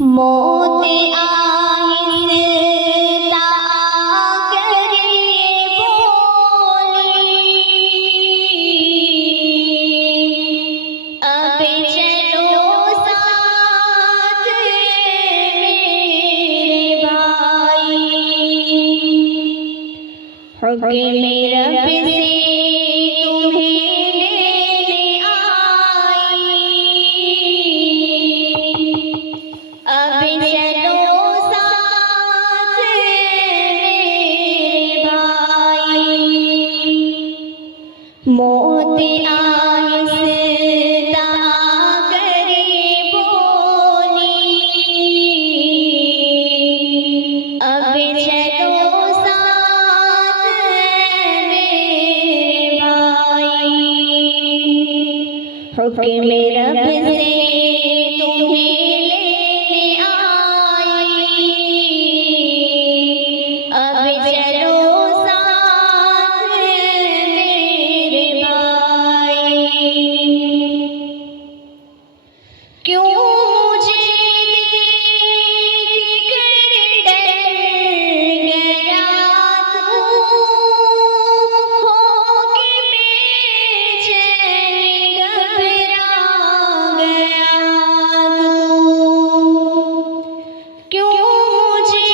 मौत आहिस्ता करे बोली, अब चलो साथ मेरे भाई। हुक्म रब से मौत आहिस्ता करे बोली, अब चलो साथ मेरे भाई। हुक्म रब से तुम्हें लेने आई, अब चलो क्यों मुझे देख कर डर गया तू, होके बेचैन घबरा गया तू। क्यों मुझे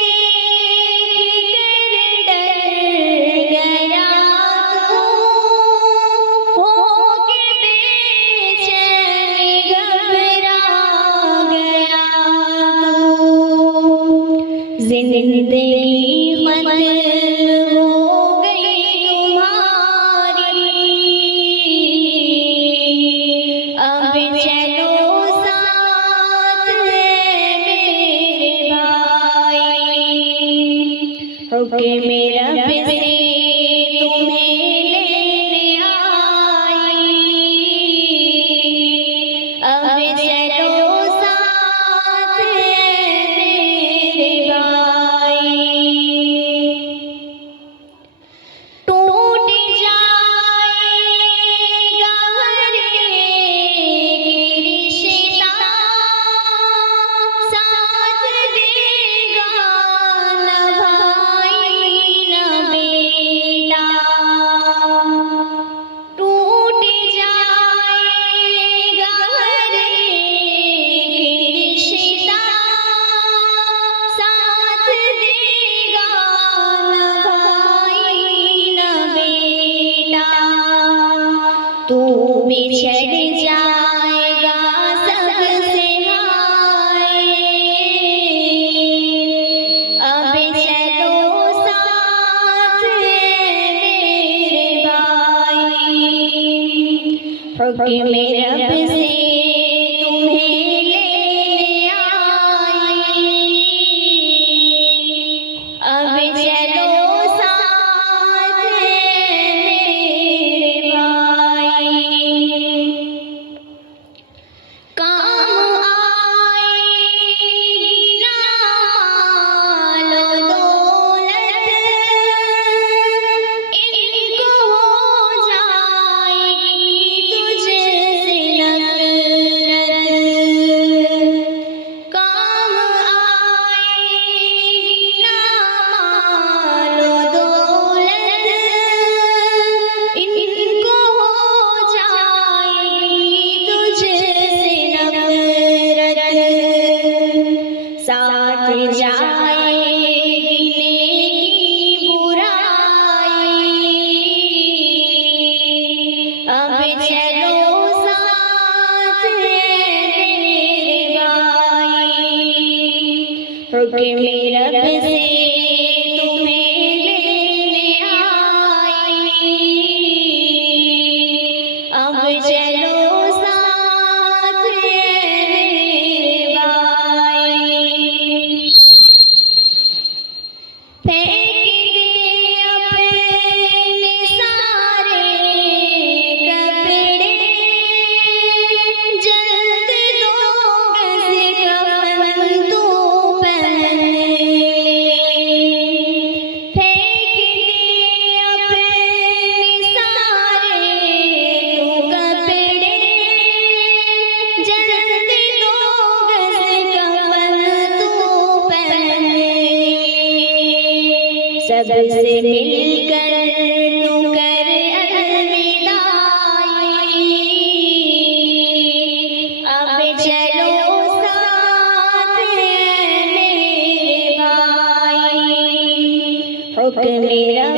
देख कर डर गया तू, होके बेचैन घबरा गया तू। जिंदगी खत्म हो गई तुम्हारी, अब चलो साथ मेरे भाई। हुक्म रब से तुम्हें लेने आई, अब चलो साथ मेरे भाई। टूट जाएगा हर एक रिश्ता, साथ देगा न भाई न बेटा। टूट जाएगा हर एक रिश्ता, साथ देगा न भाई न बेटा। तू बिछड़ जाएगा सबसे हाय, अब चलो साथ मेरे भाई। हुक्म रब से तुम्हें लेने आई, अब चलो साथ मेरे भाई। काम आएगी ना माल दौलत, इनको हो जाएगी तुझसे नफरत। काम आएगी ना माल दौलत, इनको हो जाएगी तुझसे नफरत। साथ जाएगी नेकी बुराई, अब चलो साथ मेरे भाई। हुक्म रब से तुम्हें लेने आई, अब चलो साथ मेरे भाई। फेंक दे अपने सारे कपड़े, जल्द दो गज कफन तू पहन ले। फेंक दे अपने सारे तू कपड़े, जल्द दो गज कफन तेरा